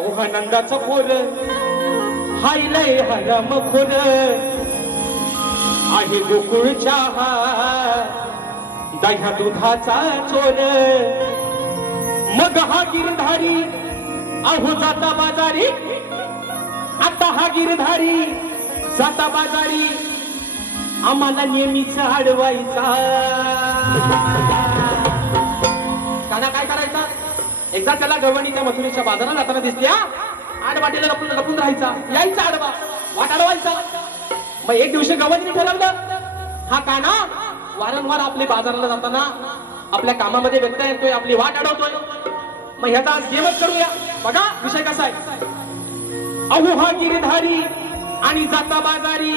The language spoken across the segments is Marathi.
अहो हा नंदाचा पोर हाय लय हराम खोर आहे गोकुळच्या दह्या दुधाचा चोर मग हा गिरधारी अहो जाता बाजारी आता हा गिरधारी जाता बाजारी आम्हाला नेहमीच अडवायचा काना काय करायचा एकदा त्याला गवणीच्या मथुरेच्या बाजारात जाताना दिसल्या आडवाटेला लपून राहायचा यायचा आडवा वाट अडवायचा मग एक दिवशी गवणीने ठरवलं हा काना वारंवार आपले बाजाराला जाताना आपल्या कामामध्ये व्यत्यय येतोय आपली वाट अडवतोय मग ह्याचा आज गेमच करूया बघा विषय कसा आहे अहो हा गिरधारी आणि जाता बाजारी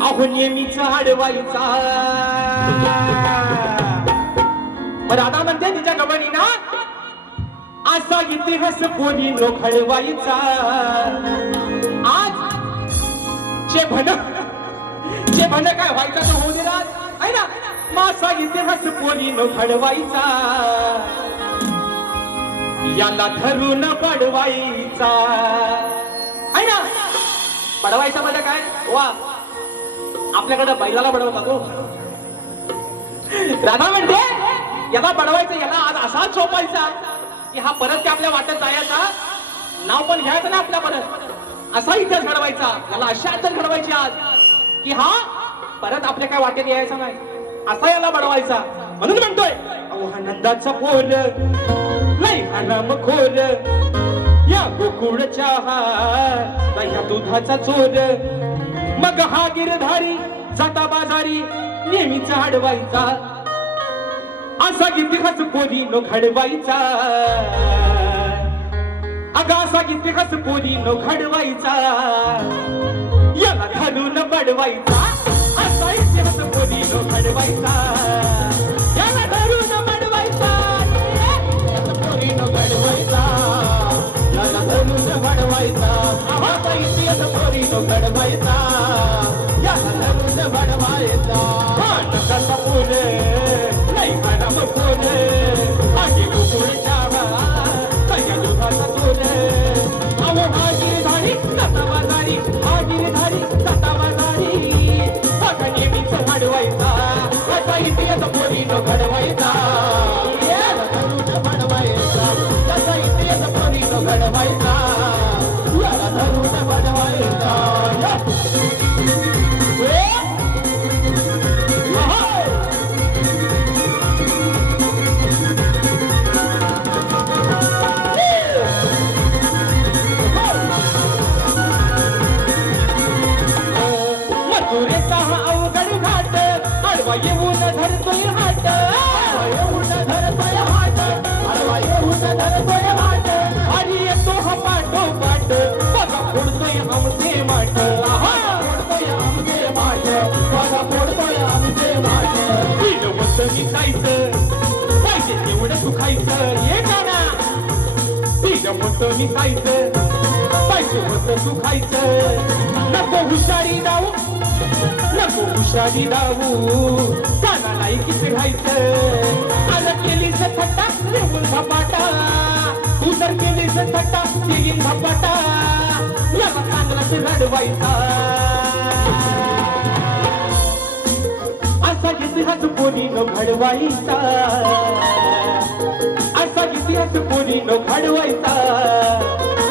अहो नेहमीच अडवायचा राधा म्हणते तिच्या गवणीना असा इतिहास कोणी नो घडवायचा आज जे भन काय व्हायचा तो होऊ दिला आहे ना मासा इतिहास कोणी नो घडवायचा याला धरून पडवायचा आहे ना पडवायचा म्हणजे काय वा आपल्याकडे बैलाला बडवतात तो राधा म्हणते याला बडवायचं याला आज असाच झोपायचा की हा परत आपल्या वाटत जायचा नाव पण घ्यायचं ना आपल्या परत असा इतिहास घडवायचा याला अशा अडचण घडवायची आज की हा परत आपल्या काय वाटेत यायचा नाही असा याला बडवायचा म्हणून म्हणतोय अहो हा नंदाचा पोर लय हराम खोर या गोकुळच्या दह्या दुधाचा चोर मग हा गिरधारी जाता बाजारी नेहमीच अडवायचा असा इतिहास कोणी नो घडवायचा अगा असा इतिहास कोणी नो घडवायचा याला घालून बडवायचा असा इतिहास कोणी नो घडवायचा याला धरून बडवायचा कोणी नो घडवायचा याला धरून बडवायचा असा इतिहास कोणी नो घडवायचा याला धरून बडवायचा नकाचा पुरे नाही हराम खोरे आगे गोकुळच्या दह्या दुधाचा चोर अहो हा गिरधारी जाता बाजारी हा गिरधारी जाता बाजारी बघा नेहमीच अडवायचा असा इतिहास कोणी नो घडवायचा याला धरून बडवायचा असा इतिहास कोणी नो घडवायचा याला धरून बडवायचा येऊन धरतोय हाट येऊन धरतोय हाट अडवा येऊन धरतोय हाट आणि येतो हा पाठो पाठ बघा फोडतोय आमचे माठ फोडतोय आमचे माठ बघा फोडतोय आमचे माठ तीन मत विकायचं पाहिजे तेवढं सुखायचं ये गाणा तीन मत विकायचं पाहिजे मत सुखायचं नको हुशारी जाऊ नको हुशारी लावू काना लायकीच राहायचं आलं केलीस थट्टा येऊन झपाटा तू जर केलीस थट्टा येईन झपाटा याला चांगलाच रडवायचा असा इतिहास कोणी न घडवायचा असा इतिहास कोणी न घडवायचा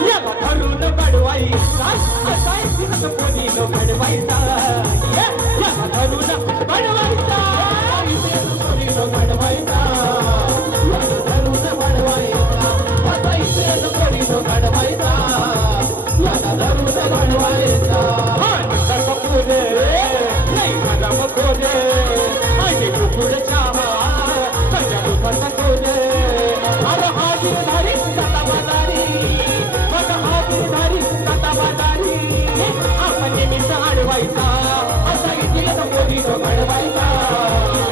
याला धरून बडवायचा असा इतिहास कोणी न घडवायचा याला धरून बडवायचा इतिहास कोणी न घडवायचा याला धरून बडवायचा असा इतिहास कोणी न घडवायचा याला धरून बडवायचा हा नंदाचा पोर नाही हराम खोर माझे गोकुळच्या दह्या दुधाचा चोर अरे हा गिरधारी जाता बाजारी बघा हा गिरधारी जाता बाजारी आपण नेहमीच अडवायचा असा इतिहास कोणी नो घडवायचा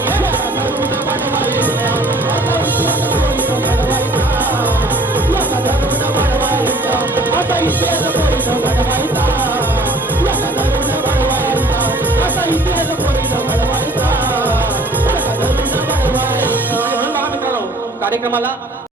याला धरून बडवायचा असा इतिहास कोणी नो घडवायचा याला धरून बडवायचा असा इतिहास कोणी नो घडवायचा याला धरून बडवायचा असा इतिहास कोणी नो घडवायचा याला धरून बडवायचा कार्यक्रमाला